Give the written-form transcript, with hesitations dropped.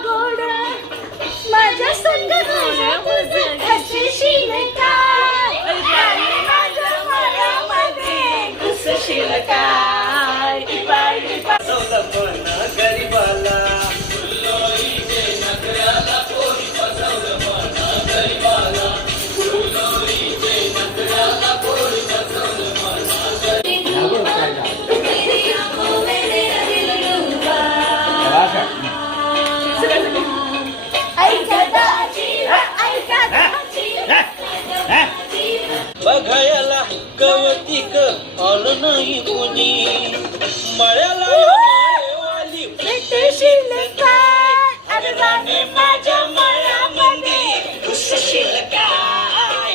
गोड माझ्या संग हसशील काय आणि माझ्या मनामध्ये घुसशील काय गरीबाला बघायला कवतिक आलं नाही कुणी मळ्याला माळेवाली भेटशील काय अगदाने माझ्या मळ्यामध्ये घुसशील काय.